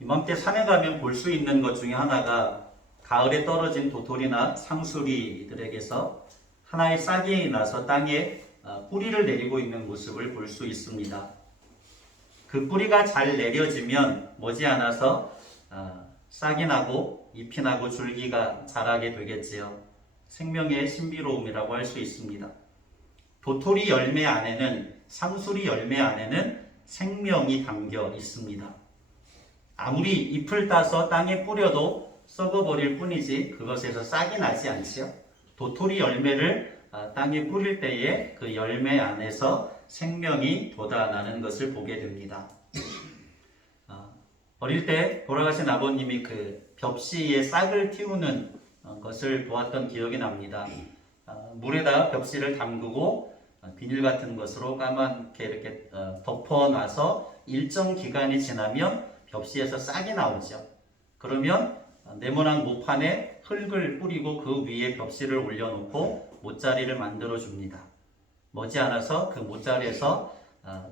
이맘때 산에 가면 볼 수 있는 것 중에 하나가 가을에 떨어진 도토리나 상수리들에게서 하나의 싹이 나서 땅에 뿌리를 내리고 있는 모습을 볼 수 있습니다. 그 뿌리가 잘 내려지면 머지않아서 싹이 나고 잎이 나고 줄기가 자라게 되겠지요. 생명의 신비로움이라고 할 수 있습니다. 도토리 열매 안에는, 상수리 열매 안에는 생명이 담겨 있습니다. 아무리 잎을 따서 땅에 뿌려도 썩어버릴 뿐이지 그것에서 싹이 나지 않지요. 도토리 열매를 땅에 뿌릴 때에 그 열매 안에서 생명이 돋아나는 것을 보게 됩니다. 어릴 때 돌아가신 아버님이 그 벽시에 싹을 틔우는 것을 보았던 기억이 납니다. 물에다 벽시를 담그고 비닐 같은 것으로 까맣게 이렇게 덮어놔서 일정 기간이 지나면 벽시에서 싹이 나오죠. 그러면 네모난 모판에 흙을 뿌리고 그 위에 벽시를 올려놓고 못자리를 만들어 줍니다. 머지않아서 그 못자리에서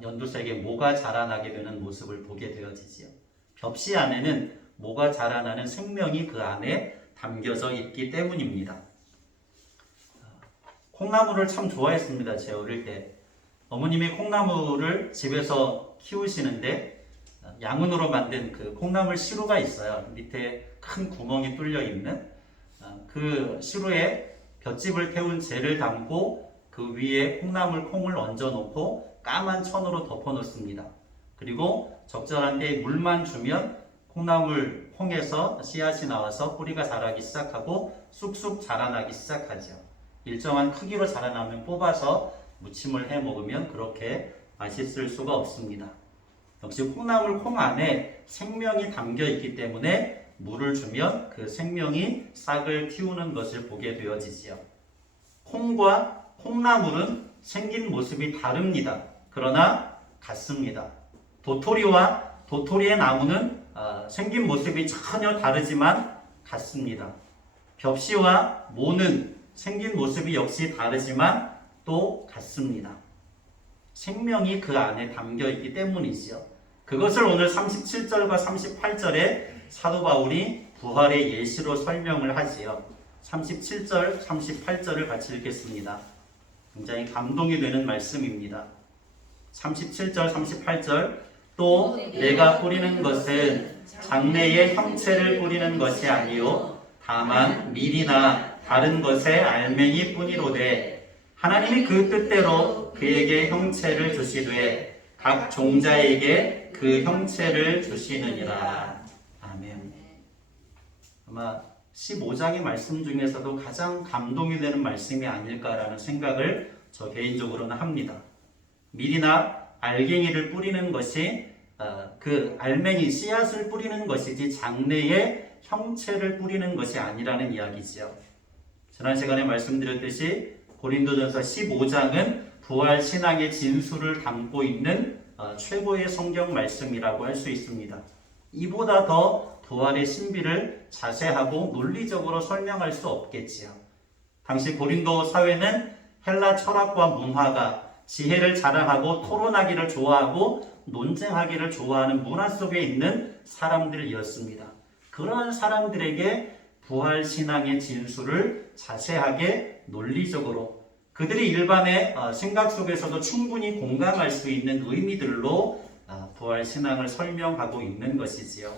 연두색의 모가 자라나게 되는 모습을 보게 되어지지요. 벽시 안에는 모가 자라나는 생명이 그 안에 담겨져 있기 때문입니다. 콩나물을 참 좋아했습니다. 제 어릴 때 어머님이 콩나물을 집에서 키우시는데 양은으로 만든 그 콩나물 시루가 있어요. 밑에 큰 구멍이 뚫려 있는 그 시루에 볏짚을 태운 재를 담고 그 위에 콩나물 콩을 얹어 놓고 까만 천으로 덮어 놓습니다. 그리고 적절한 때 물만 주면 콩나물 콩에서 씨앗이 나와서 뿌리가 자라기 시작하고 쑥쑥 자라나기 시작하죠. 일정한 크기로 자라나면 뽑아서 무침을 해 먹으면 그렇게 맛있을 수가 없습니다. 역시 콩나물 콩 안에 생명이 담겨 있기 때문에 물을 주면 그 생명이 싹을 틔우는 것을 보게 되어지지요. 콩과 콩나물은 생긴 모습이 다릅니다. 그러나 같습니다. 도토리와 도토리의 나무는 생긴 모습이 전혀 다르지만 같습니다. 벽시와 모는 생긴 모습이 역시 다르지만 또 같습니다. 생명이 그 안에 담겨 있기 때문이지요. 그것을 오늘 37절과 38절에 사도 바울이 부활의 예시로 설명을 하지요. 37절, 38절을 같이 읽겠습니다. 굉장히 감동이 되는 말씀입니다. 37절, 38절 또 내가 뿌리는 것은 장래의 형체를 뿌리는 것이 아니요 다만 밀이나 다른 것의 알맹이 뿐이로되 하나님이 그 뜻대로 그에게 형체를 주시되 각 종자에게 그 형체를 주시느니라. 아멘. 아마 15장의 말씀 중에서도 가장 감동이 되는 말씀이 아닐까라는 생각을 저 개인적으로는 합니다. 밀이나 알갱이를 뿌리는 것이 그 알맹이 씨앗을 뿌리는 것이지 장래의 형체를 뿌리는 것이 아니라는 이야기지요. 지난 시간에 말씀드렸듯이 고린도전서 15장은 부활 신앙의 진수를 담고 있는 최고의 성경 말씀이라고 할 수 있습니다. 이보다 더 부활의 신비를 자세하고 논리적으로 설명할 수 없겠지요. 당시 고린도 사회는 헬라 철학과 문화가 지혜를 자랑하고 토론하기를 좋아하고 논쟁하기를 좋아하는 문화 속에 있는 사람들이었습니다. 그러한 사람들에게 부활 신앙의 진수를 자세하게 논리적으로 그들이 일반의 생각 속에서도 충분히 공감할 수 있는 의미들로 부활 신앙을 설명하고 있는 것이지요.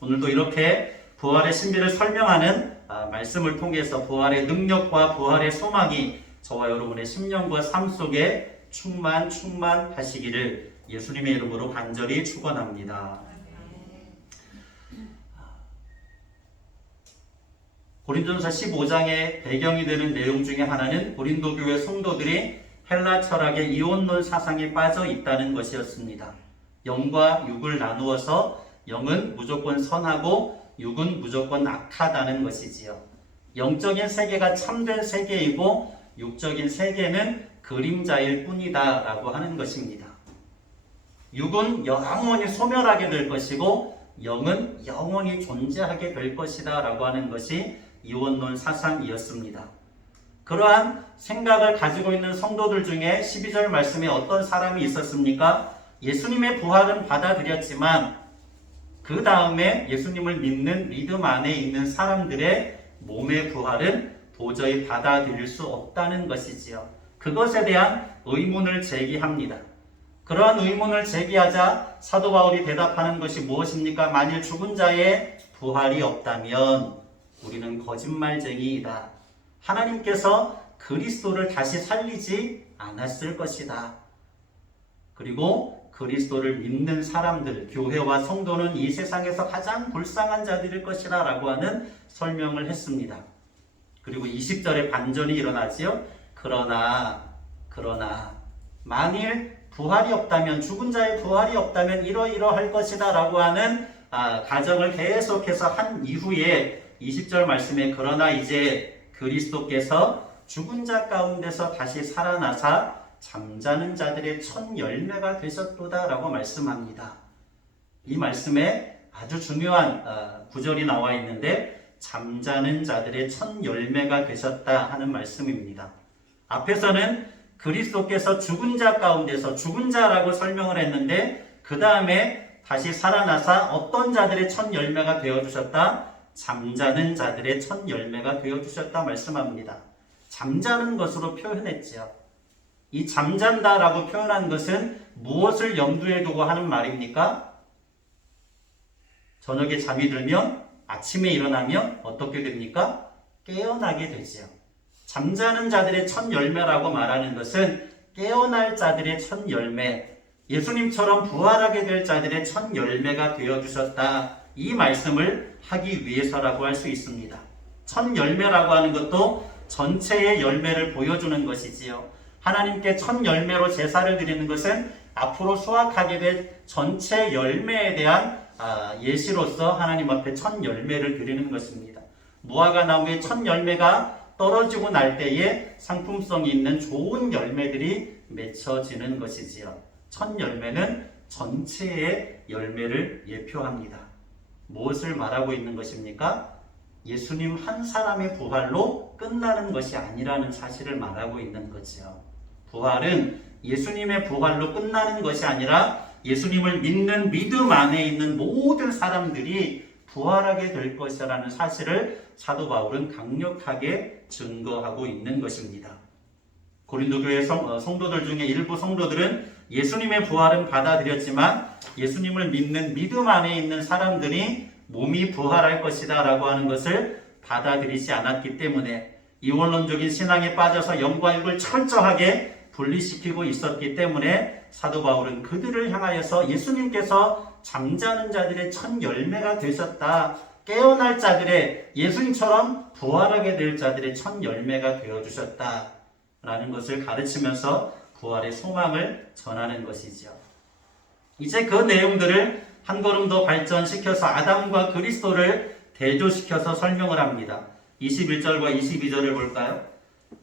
오늘도 이렇게 부활의 신비를 설명하는 말씀을 통해서 부활의 능력과 부활의 소망이 저와 여러분의 심령과 삶 속에 충만하시기를 예수님의 이름으로 간절히 축원합니다. 고린도전서 15장의 배경이 되는 내용 중에 하나는 고린도 교회 성도들이 헬라 철학의 이원론 사상에 빠져 있다는 것이었습니다. 영과 육을 나누어서 영은 무조건 선하고 육은 무조건 악하다는 것이지요. 영적인 세계가 참된 세계이고 육적인 세계는 그림자일 뿐이다 라고 하는 것입니다. 육은 영원히 소멸하게 될 것이고 영은 영원히 존재하게 될 것이다 라고 하는 것이 이원론 사상이었습니다. 그러한 생각을 가지고 있는 성도들 중에 12절 말씀에 어떤 사람이 있었습니까? 예수님의 부활은 받아들였지만 그 다음에 예수님을 믿는 믿음 안에 있는 사람들의 몸의 부활은 도저히 받아들일 수 없다는 것이지요. 그것에 대한 의문을 제기합니다. 그러한 의문을 제기하자 사도 바울이 대답하는 것이 무엇입니까? 만일 죽은 자의 부활이 없다면 우리는 거짓말쟁이이다. 하나님께서 그리스도를 다시 살리지 않았을 것이다. 그리고 그리스도를 믿는 사람들, 교회와 성도는 이 세상에서 가장 불쌍한 자들일 것이다 라고 하는 설명을 했습니다. 그리고 20절에 반전이 일어나지요. 그러나 만일 부활이 없다면, 죽은 자의 부활이 없다면 이러이러할 것이다 라고 하는 가정을 계속해서 한 이후에 20절 말씀에 그러나 이제 그리스도께서 죽은 자 가운데서 다시 살아나사 잠자는 자들의 첫 열매가 되셨도다 라고 말씀합니다. 이 말씀에 아주 중요한 구절이 나와 있는데 잠자는 자들의 첫 열매가 되셨다 하는 말씀입니다. 앞에서는 그리스도께서 죽은 자 가운데서 죽은 자라고 설명을 했는데 그 다음에 다시 살아나사 어떤 자들의 첫 열매가 되어주셨다? 잠자는 자들의 첫 열매가 되어주셨다 말씀합니다. 잠자는 것으로 표현했지요. 이 잠잔다라고 표현한 것은 무엇을 염두에 두고 하는 말입니까? 저녁에 잠이 들면 아침에 일어나면 어떻게 됩니까? 깨어나게 되지요. 잠자는 자들의 첫 열매라고 말하는 것은 깨어날 자들의 첫 열매, 예수님처럼 부활하게 될 자들의 첫 열매가 되어주셨다. 이 말씀을 하기 위해서라고 할 수 있습니다. 첫 열매라고 하는 것도 전체의 열매를 보여주는 것이지요. 하나님께 첫 열매로 제사를 드리는 것은 앞으로 수확하게 될 전체 열매에 대한 예시로서 하나님 앞에 첫 열매를 드리는 것입니다. 무화과 나무의 첫 열매가 떨어지고 날 때에 상품성이 있는 좋은 열매들이 맺혀지는 것이지요. 첫 열매는 전체의 열매를 예표합니다. 무엇을 말하고 있는 것입니까? 예수님 한 사람의 부활로 끝나는 것이 아니라는 사실을 말하고 있는 거죠. 부활은 예수님의 부활로 끝나는 것이 아니라 예수님을 믿는 믿음 안에 있는 모든 사람들이 부활하게 될 것이라는 사실을 사도 바울은 강력하게 증거하고 있는 것입니다. 고린도 교회 성도들 중에 일부 성도들은 예수님의 부활은 받아들였지만 예수님을 믿는 믿음 안에 있는 사람들이 몸이 부활할 것이다 라고 하는 것을 받아들이지 않았기 때문에 이원론적인 신앙에 빠져서 영과 육을 철저하게 분리시키고 있었기 때문에 사도 바울은 그들을 향하여서 예수님께서 잠자는 자들의 첫 열매가 되셨다. 깨어날 자들의 예수님처럼 부활하게 될 자들의 첫 열매가 되어주셨다. 라는 것을 가르치면서 부활의 소망을 전하는 것이죠. 이제 그 내용들을 한 걸음 더 발전시켜서 아담과 그리스도를 대조시켜서 설명을 합니다. 21절과 22절을 볼까요?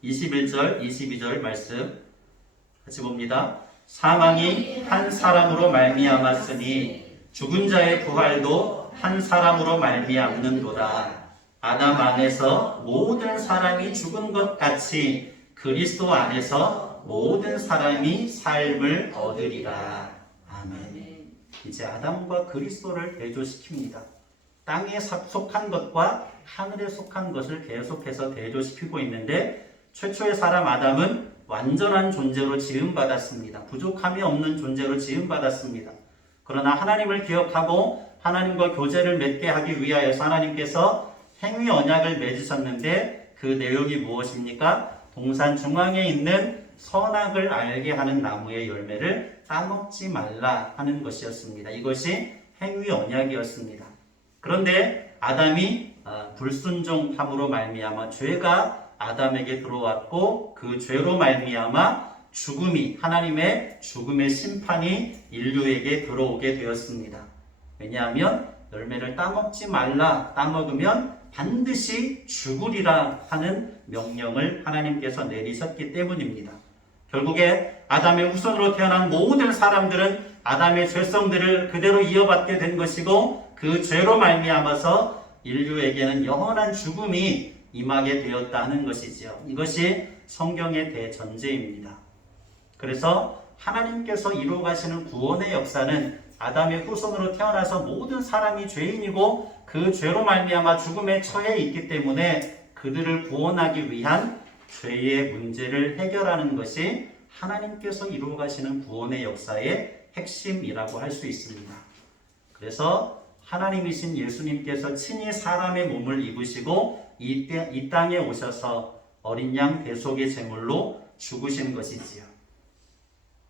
21절, 22절 말씀 같이 봅니다. 사망이 한 사람으로 말미암았으니 죽은 자의 부활도 한 사람으로 말미암는도다. 아담 안에서 모든 사람이 죽은 것 같이 그리스도 안에서 모든 사람이 삶을 얻으리라. 아멘. 이제 아담과 그리스도를 대조시킵니다. 땅에 속한 것과 하늘에 속한 것을 계속해서 대조시키고 있는데 최초의 사람 아담은 완전한 존재로 지음받았습니다. 부족함이 없는 존재로 지음받았습니다. 그러나 하나님을 기억하고 하나님과 교제를 맺게 하기 위하여서 하나님께서 행위 언약을 맺으셨는데 그 내용이 무엇입니까? 동산 중앙에 있는 선악을 알게 하는 나무의 열매를 따먹지 말라 하는 것이었습니다. 이것이 행위 언약이었습니다. 그런데 아담이 불순종함으로 말미암아 죄가 아담에게 들어왔고 그 죄로 말미암아 죽음이 하나님의 죽음의 심판이 인류에게 들어오게 되었습니다. 왜냐하면 열매를 따먹지 말라, 따먹으면 반드시 죽으리라 하는 명령을 하나님께서 내리셨기 때문입니다. 결국에 아담의 후손으로 태어난 모든 사람들은 아담의 죄성들을 그대로 이어받게 된 것이고 그 죄로 말미암아서 인류에게는 영원한 죽음이 임하게 되었다 하는 것이죠. 이것이 성경의 대전제입니다. 그래서 하나님께서 이루어 가시는 구원의 역사는 아담의 후손으로 태어나서 모든 사람이 죄인이고 그 죄로 말미암아 죽음에 처해 있기 때문에 그들을 구원하기 위한 죄의 문제를 해결하는 것이 하나님께서 이루어 가시는 구원의 역사의 핵심이라고 할 수 있습니다. 그래서 하나님이신 예수님께서 친히 사람의 몸을 입으시고 이 땅에 오셔서 어린 양 대속의 제물로 죽으신 것이지요.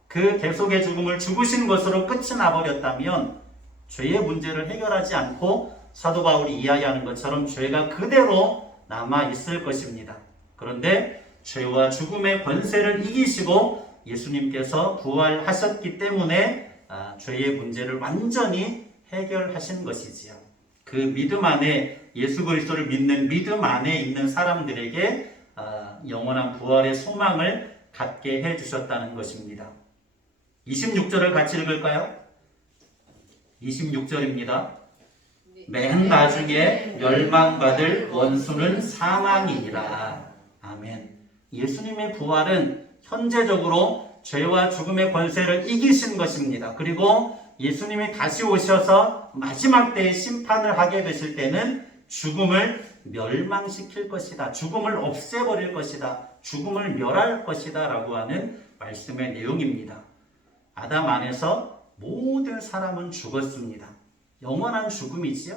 그 대속의 죽음을 죽으신 것으로 끝이 나버렸다면 죄의 문제를 해결하지 않고 사도 바울이 이야기하는 것처럼 죄가 그대로 남아 있을 것입니다. 그런데 죄와 죽음의 권세를 이기시고 예수님께서 부활하셨기 때문에 죄의 문제를 완전히 해결하신 것이지요. 그 믿음 안에 예수 그리스도를 믿는 믿음 안에 있는 사람들에게 영원한 부활의 소망을 갖게 해주셨다는 것입니다. 26절을 같이 읽을까요? 26절입니다. 맨 나중에 멸망받을 원수는 사망이니라. 아멘. 예수님의 부활은 현재적으로 죄와 죽음의 권세를 이기신 것입니다. 그리고 예수님이 다시 오셔서 마지막 때에 심판을 하게 되실 때는 죽음을 멸망시킬 것이다. 죽음을 없애버릴 것이다. 죽음을 멸할 것이다. 라고 하는 말씀의 내용입니다. 아담 안에서 모든 사람은 죽었습니다. 영원한 죽음이지요.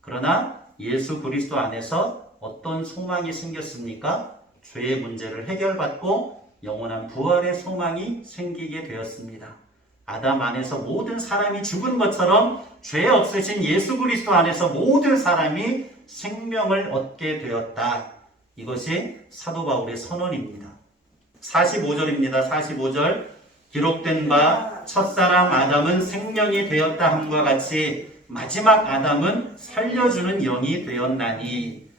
그러나 예수 그리스도 안에서 어떤 소망이 생겼습니까? 죄의 문제를 해결받고 영원한 부활의 소망이 생기게 되었습니다. 아담 안에서 모든 사람이 죽은 것처럼 죄 없으신 예수 그리스도 안에서 모든 사람이 생명을 얻게 되었다. 이것이 사도 바울의 선언입니다. 45절입니다. 45절. 기록된 바 첫사람 아담은 생명이 되었다 함과 같이 마지막 아담은 살려주는 영이 되었나니.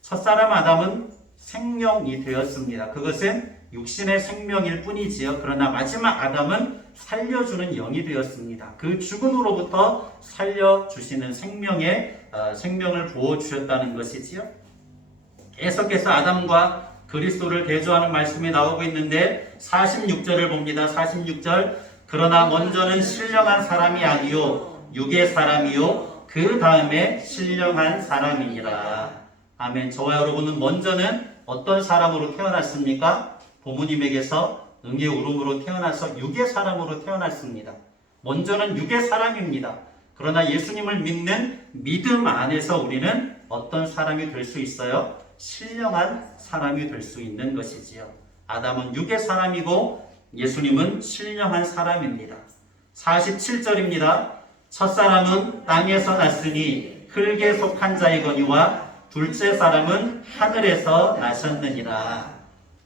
첫사람 아담은 생명이 되었습니다. 그것은 육신의 생명일 뿐이지요. 그러나 마지막 아담은 살려주는 영이 되었습니다. 그 죽음으로부터 살려주시는 생명을 부어주셨다는 것이지요. 계속해서 아담과 그리스도를 대조하는 말씀이 나오고 있는데 46절을 봅니다. 46절. 그러나 먼저는 신령한 사람이 아니요 육의 사람이요 그 다음에 신령한 사람이니라. 아멘. 저와 여러분은 먼저는 어떤 사람으로 태어났습니까? 부모님에게서 응의 울음으로 태어나서 육의 사람으로 태어났습니다. 먼저는 육의 사람입니다. 그러나 예수님을 믿는 믿음 안에서 우리는 어떤 사람이 될 수 있어요? 신령한 사람이 될 수 있는 것이지요. 아담은 육의 사람이고 예수님은 신령한 사람입니다. 47절입니다. 첫사람은 땅에서 났으니 흙에 속한 자이거니와 둘째 사람은 하늘에서 나셨느니라.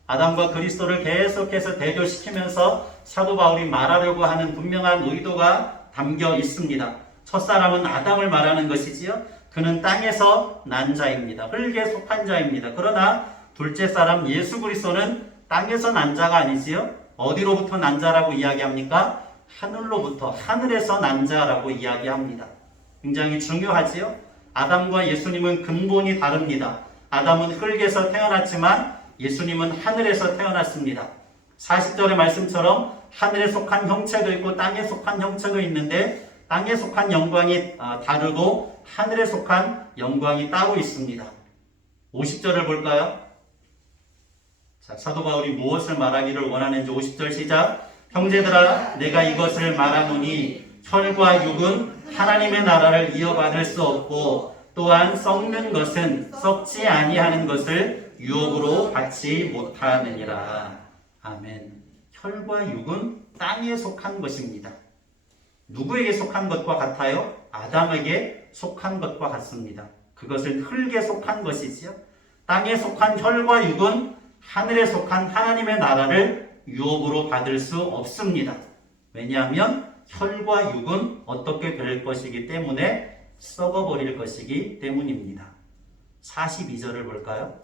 아담과 그리스도를 계속해서 대조시키면서 사도 바울이 말하려고 하는 분명한 의도가 담겨 있습니다. 첫사람은 아담을 말하는 것이지요. 그는 땅에서 난 자입니다. 흙에 속한 자입니다. 그러나 둘째 사람 예수 그리스도는 땅에서 난 자가 아니지요. 어디로부터 난 자라고 이야기합니까? 하늘로부터, 하늘에서 난 자라고 이야기합니다. 굉장히 중요하지요. 아담과 예수님은 근본이 다릅니다. 아담은 흙에서 태어났지만 예수님은 하늘에서 태어났습니다. 40절의 말씀처럼 하늘에 속한 형체도 있고 땅에 속한 형체도 있는데 땅에 속한 영광이 다르고 하늘에 속한 영광이 따로 있습니다. 50절을 볼까요? 자, 사도 바울이 무엇을 말하기를 원하는지 50절 시작. 형제들아 내가 이것을 말하노니 혈과 육은 하나님의 나라를 이어받을 수 없고 또한 썩는 것은 썩지 아니하는 것을 유업으로 받지 못하느니라. 아멘. 혈과 육은 땅에 속한 것입니다. 누구에게 속한 것과 같아요? 아담에게 속한 것과 같습니다. 그것은 흙에 속한 것이지요. 땅에 속한 혈과 육은 하늘에 속한 하나님의 나라를 유업으로 받을 수 없습니다. 왜냐하면 혈과 육은 어떻게 될 것이기 때문에 썩어버릴 것이기 때문입니다. 42절을 볼까요?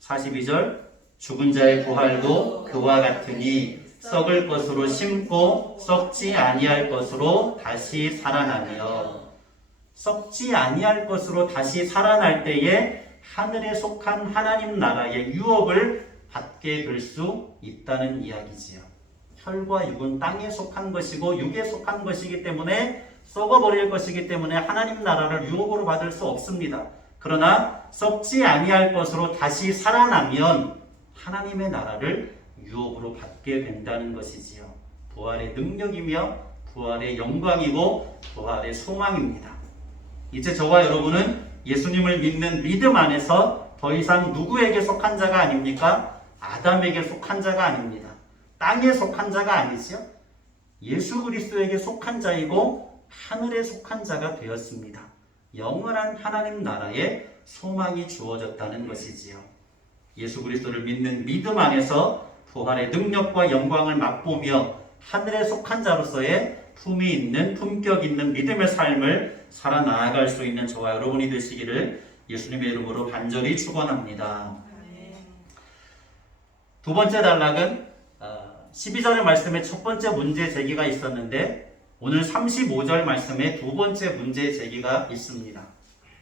42절. 죽은 자의 부활도 그와 같으니 썩을 것으로 심고 썩지 아니할 것으로 다시 살아나며. 썩지 아니할 것으로 다시 살아날 때에 하늘에 속한 하나님 나라의 유업을 받게 될 수 있다는 이야기지요. 혈과 육은 땅에 속한 것이고 육에 속한 것이기 때문에 썩어버릴 것이기 때문에 하나님 나라를 유혹으로 받을 수 없습니다. 그러나 썩지 아니할 것으로 다시 살아나면 하나님의 나라를 유혹으로 받게 된다는 것이지요. 부활의 능력이며 부활의 영광이고 부활의 소망입니다. 이제 저와 여러분은 예수님을 믿는 믿음 안에서 더 이상 누구에게 속한 자가 아닙니까? 아담에게 속한 자가 아닙니다. 땅에 속한 자가 아니죠. 예수 그리스도에게 속한 자이고 하늘에 속한 자가 되었습니다. 영원한 하나님 나라에 소망이 주어졌다는 것이지요. 예수 그리스도를 믿는 믿음 안에서 부활의 능력과 영광을 맛보며 하늘에 속한 자로서의 품이 있는 품격 있는 믿음의 삶을 살아나갈 수 있는 저와 여러분이 되시기를 예수님의 이름으로 간절히 축원합니다. 두 번째 단락은 12절의 말씀에 첫 번째 문제 제기가 있었는데 오늘 35절 말씀에 두 번째 문제 제기가 있습니다.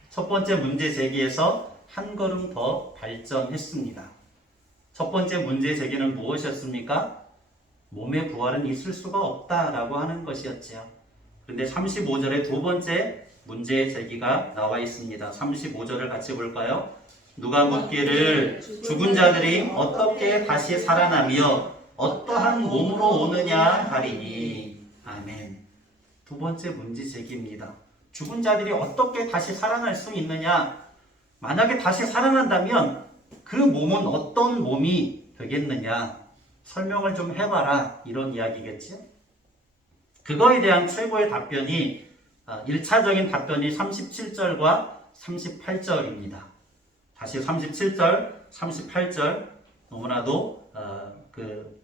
첫 번째 문제 제기에서 한 걸음 더 발전했습니다. 첫 번째 문제 제기는 무엇이었습니까? 몸의 부활은 있을 수가 없다라고 하는 것이었죠. 그런데 35절에 두 번째 문제 제기가 나와 있습니다. 35절을 같이 볼까요? 누가 묻기를 죽은 자들이 어떻게 다시 살아나며 어떠한 몸으로 오느냐 하리니. 아멘. 두 번째 문제 제기입니다. 죽은 자들이 어떻게 다시 살아날 수 있느냐? 만약에 다시 살아난다면 그 몸은 어떤 몸이 되겠느냐? 설명을 좀 해봐라. 이런 이야기겠죠? 그거에 대한 최고의 답변이 1차적인 답변이 37절과 38절입니다. 다시 37절, 38절 너무나도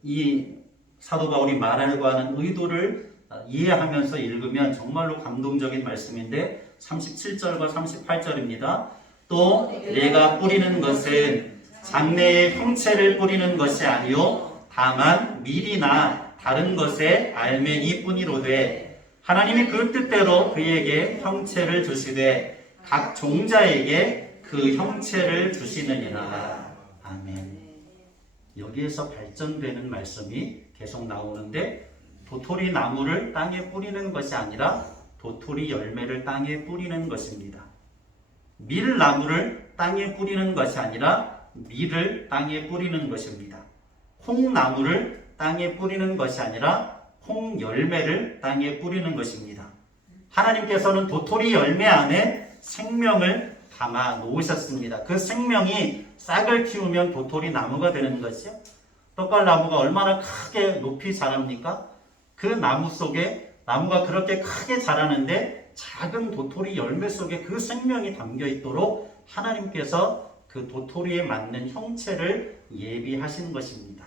이 사도 바울이 말하려고 하는 의도를 이해하면서 읽으면 정말로 감동적인 말씀인데 37절과 38절입니다. 또 내가 뿌리는 것은 장래의 형체를 뿌리는 것이 아니요 다만 밀이나 다른 것의 알맹이 뿐이로되 하나님이 그 뜻대로 그에게 형체를 주시되 각 종자에게 그 형체를 주시느니라. 아멘. 여기에서 발전되는 말씀이 계속 나오는데 도토리 나무를 땅에 뿌리는 것이 아니라 도토리 열매를 땅에 뿌리는 것입니다. 밀나무를 땅에 뿌리는 것이 아니라 밀을 땅에 뿌리는 것입니다. 콩나무를 땅에 뿌리는 것이 아니라 콩 열매를 땅에 뿌리는 것입니다. 하나님께서는 도토리 열매 안에 생명을 담아 놓으셨습니다. 그 생명이 싹을 틔우면 도토리 나무가 되는 것이요. 떡갈나무가 얼마나 크게 높이 자랍니까? 그 나무 속에 나무가 그렇게 크게 자라는데 작은 도토리 열매 속에 그 생명이 담겨 있도록 하나님께서 그 도토리에 맞는 형체를 예비하신 것입니다.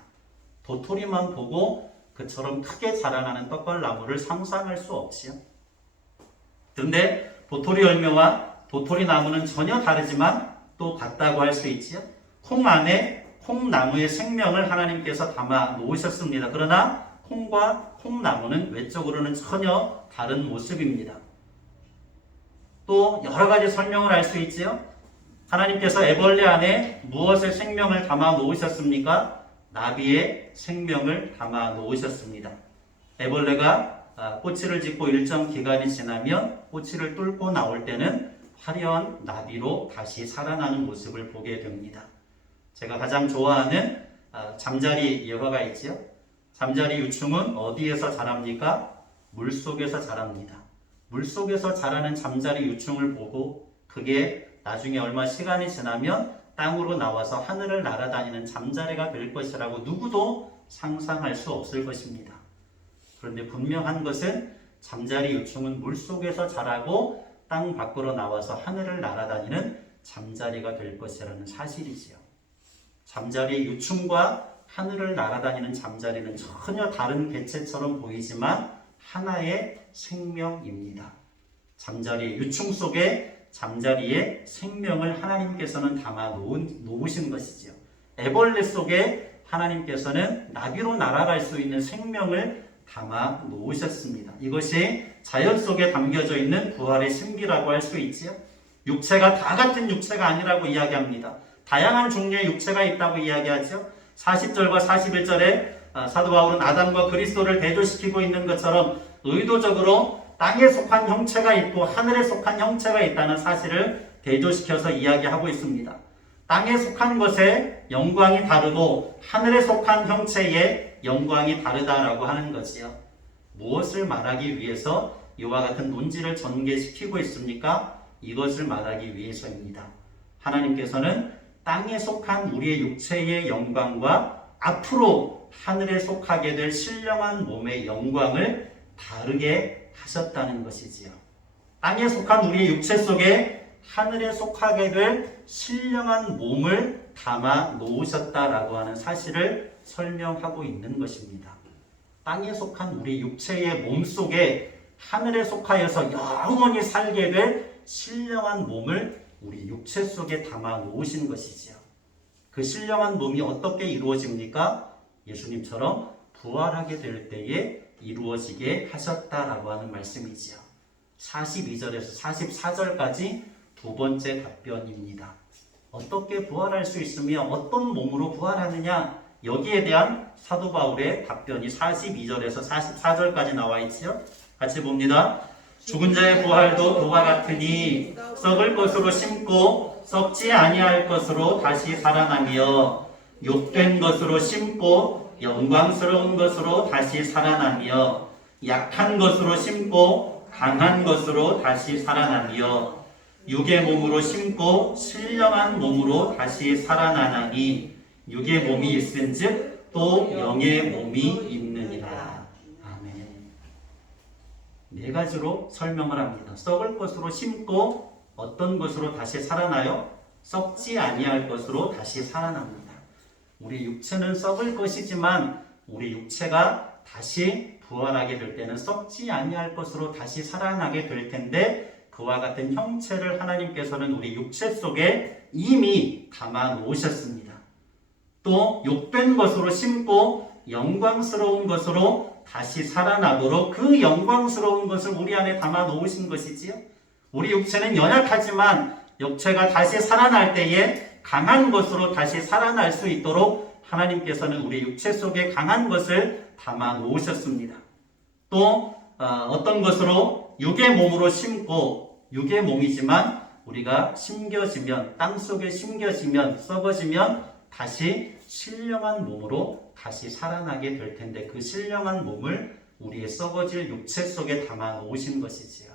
도토리만 보고 그처럼 크게 자라나는 떡갈나무를 상상할 수 없지요. 그런데 도토리 열매와 도토리 나무는 전혀 다르지만 또 같다고 할 수 있지요. 콩 안에 콩나무의 생명을 하나님께서 담아 놓으셨습니다. 그러나 콩과 콩나무는 외적으로는 전혀 다른 모습입니다. 또 여러 가지 설명을 할 수 있지요. 하나님께서 애벌레 안에 무엇의 생명을 담아 놓으셨습니까? 나비의 생명을 담아 놓으셨습니다. 애벌레가 꼬치를 짚고 일정 기간이 지나면 꼬치를 뚫고 나올 때는 화려한 나비로 다시 살아나는 모습을 보게 됩니다. 제가 가장 좋아하는 잠자리 예화가 있지요. 잠자리 유충은 어디에서 자랍니까? 물속에서 자랍니다. 물속에서 자라는 잠자리 유충을 보고 그게 나중에 얼마 시간이 지나면 땅으로 나와서 하늘을 날아다니는 잠자리가 될 것이라고 누구도 상상할 수 없을 것입니다. 그런데 분명한 것은 잠자리 유충은 물속에서 자라고 땅 밖으로 나와서 하늘을 날아다니는 잠자리가 될 것이라는 사실이지요. 잠자리 유충과 하늘을 날아다니는 잠자리는 전혀 다른 개체처럼 보이지만 하나의 생명입니다. 잠자리 유충 속에 잠자리의 생명을 하나님께서는 담아 놓으신 것이죠. 애벌레 속에 하나님께서는 나비로 날아갈 수 있는 생명을 담아 놓으셨습니다. 이것이 자연 속에 담겨져 있는 부활의 신비라고 할 수 있지요. 육체가 다 같은 육체가 아니라고 이야기합니다. 다양한 종류의 육체가 있다고 이야기하죠. 40절과 41절에 사도 바울은 아담과 그리스도를 대조시키고 있는 것처럼 의도적으로 땅에 속한 형체가 있고 하늘에 속한 형체가 있다는 사실을 대조시켜서 이야기하고 있습니다. 땅에 속한 것의 영광이 다르고 하늘에 속한 형체의 영광이 다르다라고 하는 거지요. 무엇을 말하기 위해서 이와 같은 논지를 전개시키고 있습니까? 이것을 말하기 위해서입니다. 하나님께서는 땅에 속한 우리의 육체의 영광과 앞으로 하늘에 속하게 될 신령한 몸의 영광을 다르게 하셨다는 것이지요. 땅에 속한 우리의 육체 속에 하늘에 속하게 될 신령한 몸을 담아 놓으셨다라고 하는 사실을 설명하고 있는 것입니다. 땅에 속한 우리 육체의 몸 속에 하늘에 속하여서 영원히 살게 될 신령한 몸을 우리 육체 속에 담아 놓으신 것이지요. 그 신령한 몸이 어떻게 이루어집니까? 예수님처럼 부활하게 될 때에 이루어지게 하셨다라고 하는 말씀이지요. 42절에서 44절까지 두 번째 답변입니다. 어떻게 부활할 수 있으며 어떤 몸으로 부활하느냐? 여기에 대한 사도 바울의 답변이 42절에서 44절까지 나와 있지요. 같이 봅니다. 죽은 자의 부활도 그와 같으니 썩을 것으로 심고 썩지 아니할 것으로 다시 살아나며 욕된 것으로 심고 영광스러운 것으로 다시 살아나며 약한 것으로 심고 강한 것으로 다시 살아나며 육의 몸으로 심고 신령한 몸으로 다시 살아나나니 육의 몸이 있은즉 또 영의 몸이 있느니라. 아멘. 네 가지로 설명을 합니다. 썩을 것으로 심고 어떤 것으로 다시 살아나요? 썩지 아니할 것으로 다시 살아납니다. 우리 육체는 썩을 것이지만 우리 육체가 다시 부활하게 될 때는 썩지 아니할 것으로 다시 살아나게 될 텐데 그와 같은 형체를 하나님께서는 우리 육체 속에 이미 담아 놓으셨습니다. 또 욕된 것으로 심고 영광스러운 것으로 다시 살아나도록 그 영광스러운 것을 우리 안에 담아 놓으신 것이지요. 우리 육체는 연약하지만 육체가 다시 살아날 때에 강한 것으로 다시 살아날 수 있도록 하나님께서는 우리 육체 속에 강한 것을 담아 놓으셨습니다. 또 어떤 것으로 육의 몸으로 심고 육의 몸이지만 우리가 심겨지면 땅속에 심겨지면 썩어지면 다시 신령한 몸으로 다시 살아나게 될 텐데 그 신령한 몸을 우리의 썩어질 육체 속에 담아 놓으신 것이지요.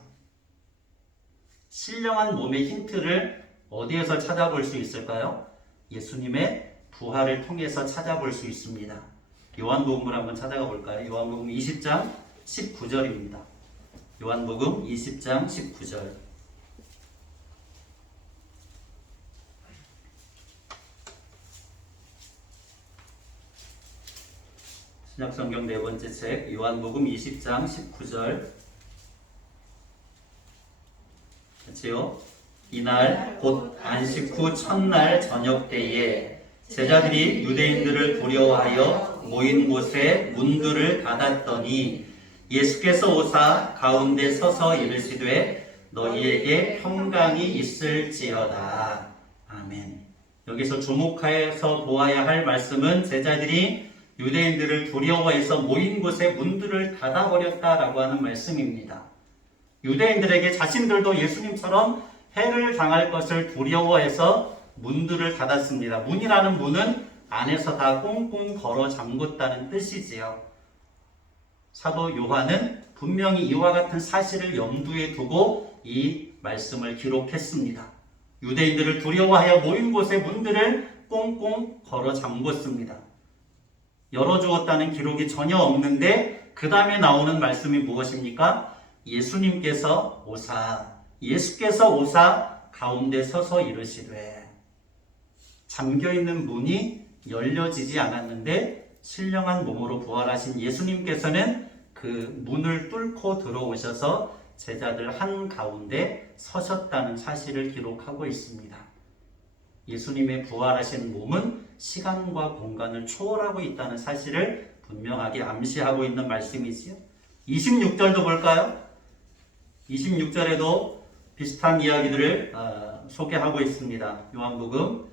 신령한 몸의 힌트를 어디에서 찾아볼 수 있을까요? 예수님의 부활을 통해서 찾아볼 수 있습니다. 요한복음을 한번 찾아가 볼까요? 요한복음 20장 19절입니다. 요한복음 20장 19절. 신약성경 네 번째 책 요한복음 20장 19절. 같이요. 이날 곧 안식 후 첫날 저녁 때에 제자들이 유대인들을 두려워하여 모인 곳에 문들을 닫았더니 예수께서 오사 가운데 서서 이르시되 너희에게 평강이 있을지어다. 아멘. 여기서 주목해서 보아야 할 말씀은 제자들이 유대인들을 두려워해서 모인 곳에 문들을 닫아버렸다라고 하는 말씀입니다. 유대인들에게 자신들도 예수님처럼 해를 당할 것을 두려워해서 문들을 닫았습니다. 문이라는 문은 안에서 다 꽁꽁 걸어 잠궜다는 뜻이지요. 사도 요한은 분명히 이와 같은 사실을 염두에 두고 이 말씀을 기록했습니다. 유대인들을 두려워하여 모인 곳의 문들을 꽁꽁 걸어 잠궜습니다. 열어주었다는 기록이 전혀 없는데 그 다음에 나오는 말씀이 무엇입니까? 예수께서 오사 가운데 서서 이르시되 잠겨있는 문이 열려지지 않았는데 신령한 몸으로 부활하신 예수님께서는 그 문을 뚫고 들어오셔서 제자들 한가운데 서셨다는 사실을 기록하고 있습니다. 예수님의 부활하신 몸은 시간과 공간을 초월하고 있다는 사실을 분명하게 암시하고 있는 말씀이지요. 26절도 볼까요? 26절에도 비슷한 이야기들을 소개하고 있습니다. 요한복음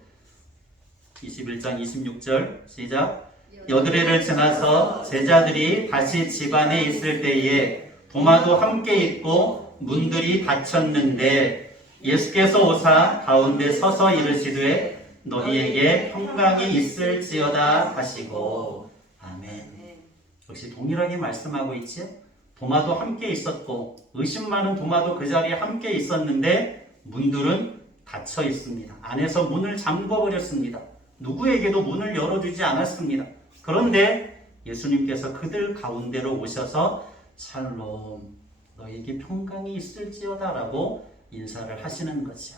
21장 26절 시작. 여드레를 지나서 제자들이 다시 집 안에 있을 때에 도마도 함께 있고 문들이 닫혔는데 예수께서 오사 가운데 서서 이르시되 너희에게 평강이 있을지어다 하시고. 아멘. 역시 동일하게 말씀하고 있지요. 도마도 함께 있었고 의심 많은 도마도 그 자리에 함께 있었는데 문들은 닫혀 있습니다. 안에서 문을 잠궈 버렸습니다. 누구에게도 문을 열어주지 않았습니다. 그런데 예수님께서 그들 가운데로 오셔서 샬롬, 너에게 평강이 있을지어다 라고 인사를 하시는 거죠.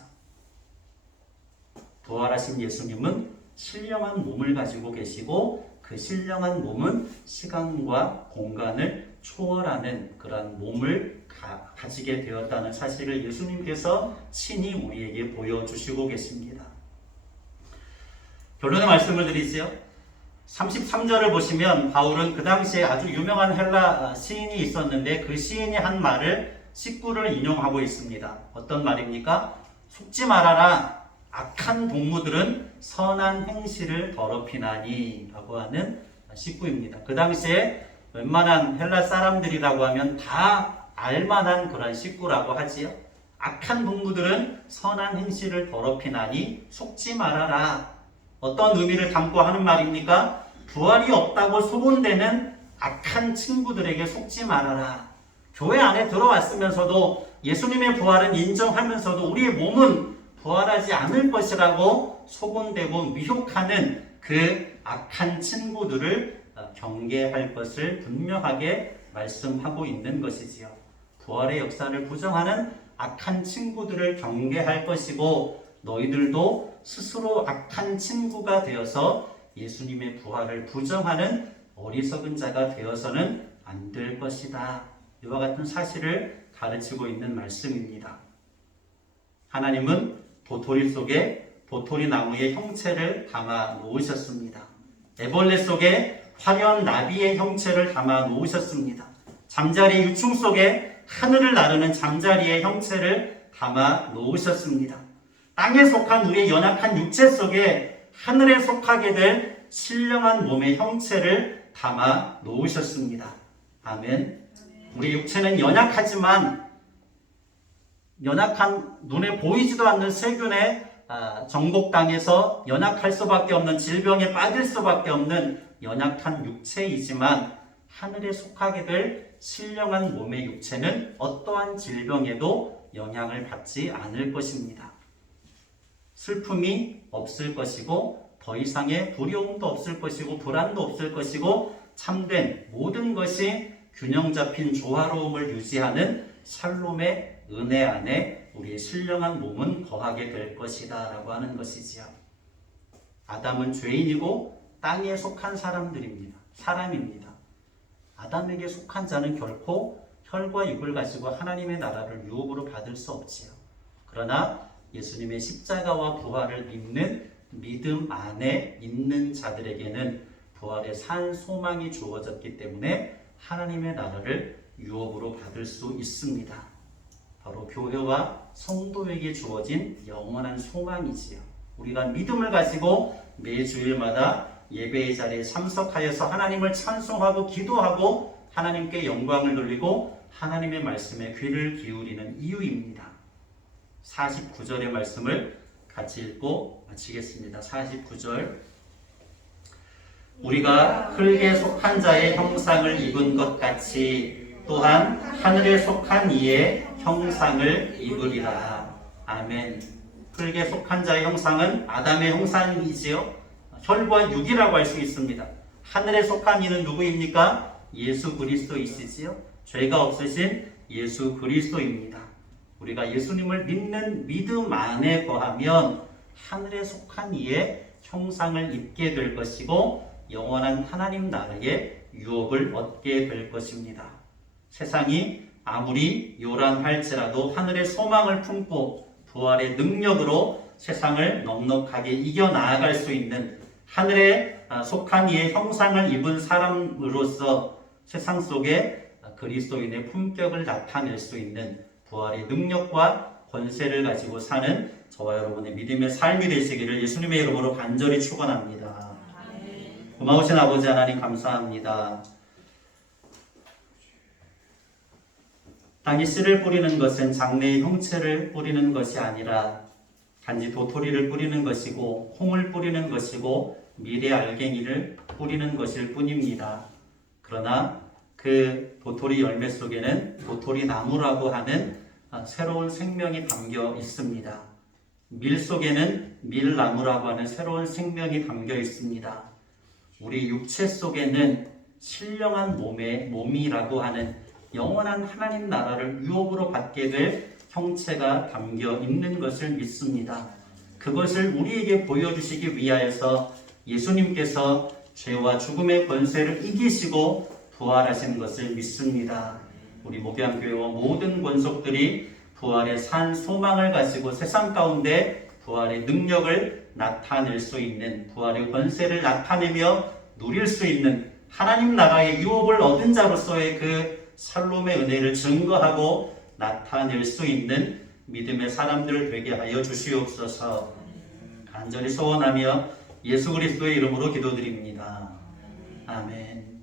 부활하신 예수님은 신령한 몸을 가지고 계시고 그 신령한 몸은 시간과 공간을 초월하는 그런 몸을 가지게 되었다는 사실을 예수님께서 친히 우리에게 보여주시고 계십니다. 결론의 말씀을 드리지요. 33절을 보시면 바울은 그 당시에 아주 유명한 헬라 시인이 있었는데 그 시인이 한 말을 19를 인용하고 있습니다. 어떤 말입니까? 속지 말아라. 악한 동무들은 선한 행실을 더럽히나니 라고 하는 19입니다. 그 당시에 웬만한 헬라 사람들이라고 하면 다 알만한 그런 19라고 하지요. 악한 동무들은 선한 행실을 더럽히나니 속지 말아라. 어떤 의미를 담고 하는 말입니까? 부활이 없다고 소문되는 악한 친구들에게 속지 말아라. 교회 안에 들어왔으면서도 예수님의 부활은 인정하면서도 우리의 몸은 부활하지 않을 것이라고 소문되고 미혹하는 그 악한 친구들을 경계할 것을 분명하게 말씀하고 있는 것이지요. 부활의 역사를 부정하는 악한 친구들을 경계할 것이고 너희들도 스스로 악한 친구가 되어서 예수님의 부활을 부정하는 어리석은 자가 되어서는 안 될 것이다. 이와 같은 사실을 가르치고 있는 말씀입니다. 하나님은 도토리 속에 도토리 나무의 형체를 담아 놓으셨습니다. 애벌레 속에 화려한 나비의 형체를 담아 놓으셨습니다. 잠자리 유충 속에 하늘을 나르는 잠자리의 형체를 담아 놓으셨습니다. 땅에 속한 우리의 연약한 육체 속에 하늘에 속하게 될 신령한 몸의 형체를 담아 놓으셨습니다. 아멘. 우리 육체는 연약하지만 연약한 눈에 보이지도 않는 세균의 정복 땅에서 연약할 수밖에 없는 질병에 빠질 수밖에 없는 연약한 육체이지만 하늘에 속하게 될 신령한 몸의 육체는 어떠한 질병에도 영향을 받지 않을 것입니다. 슬픔이 없을 것이고 더 이상의 두려움도 없을 것이고 불안도 없을 것이고 참된 모든 것이 균형 잡힌 조화로움을 유지하는 샬롬의 은혜 안에 우리의 신령한 몸은 거하게 될 것이다 라고 하는 것이지요. 아담은 죄인이고 땅에 속한 사람입니다. 아담에게 속한 자는 결코 혈과 육을 가지고 하나님의 나라를 유업으로 받을 수 없지요. 그러나 예수님의 십자가와 부활을 믿는 믿음 안에 있는 자들에게는 부활의 산 소망이 주어졌기 때문에 하나님의 나라를 유업으로 받을 수 있습니다. 바로 교회와 성도에게 주어진 영원한 소망이지요. 우리가 믿음을 가지고 매주일마다 예배의 자리에 참석하여서 하나님을 찬송하고 기도하고 하나님께 영광을 돌리고 하나님의 말씀에 귀를 기울이는 이유입니다. 49절의 말씀을 같이 읽고 마치겠습니다. 49절. 우리가 흙에 속한 자의 형상을 입은 것 같이 또한 하늘에 속한 이의 형상을 입으리라. 아멘. 흙에 속한 자의 형상은 아담의 형상이지요. 혈과 육이라고 할 수 있습니다. 하늘에 속한 이는 누구입니까? 예수 그리스도이시지요. 죄가 없으신 예수 그리스도입니다. 우리가 예수님을 믿는 믿음 안에 거하면 하늘에 속한 이의 형상을 입게 될 것이고 영원한 하나님 나라의 유업을 얻게 될 것입니다. 세상이 아무리 요란할지라도 하늘의 소망을 품고 부활의 능력으로 세상을 넉넉하게 이겨나아갈 수 있는 하늘에 속한 이의 형상을 입은 사람으로서 세상 속에 그리스도인의 품격을 나타낼 수 있는 부활의 능력과 권세를 가지고 사는 저와 여러분의 믿음의 삶이 되시기를 예수님의 이름으로 간절히 축원합니다. 고마우신 아버지 하나님 감사합니다. 땅에 씨를 뿌리는 것은 장래의 형체를 뿌리는 것이 아니라 단지 도토리를 뿌리는 것이고 콩을 뿌리는 것이고 미래 알갱이를 뿌리는 것일 뿐입니다. 그러나 그 도토리 열매 속에는 도토리 나무라고 하는 새로운 생명이 담겨 있습니다. 밀 속에는 밀나무라고 하는 새로운 생명이 담겨 있습니다. 우리 육체 속에는 신령한 몸이라고 하는 영원한 하나님 나라를 유업으로 받게 될 형체가 담겨 있는 것을 믿습니다. 그것을 우리에게 보여주시기 위하여서 예수님께서 죄와 죽음의 권세를 이기시고 부활하신 것을 믿습니다. 우리 목양교회와 모든 권속들이 부활의 산 소망을 가지고 세상 가운데 부활의 능력을 나타낼 수 있는, 부활의 권세를 나타내며 누릴 수 있는 하나님 나라의 유업을 얻은 자로서의 그 살롬의 은혜를 증거하고 나타낼 수 있는 믿음의 사람들 되게 하여 주시옵소서. 간절히 소원하며 예수 그리스도의 이름으로 기도드립니다. 아멘.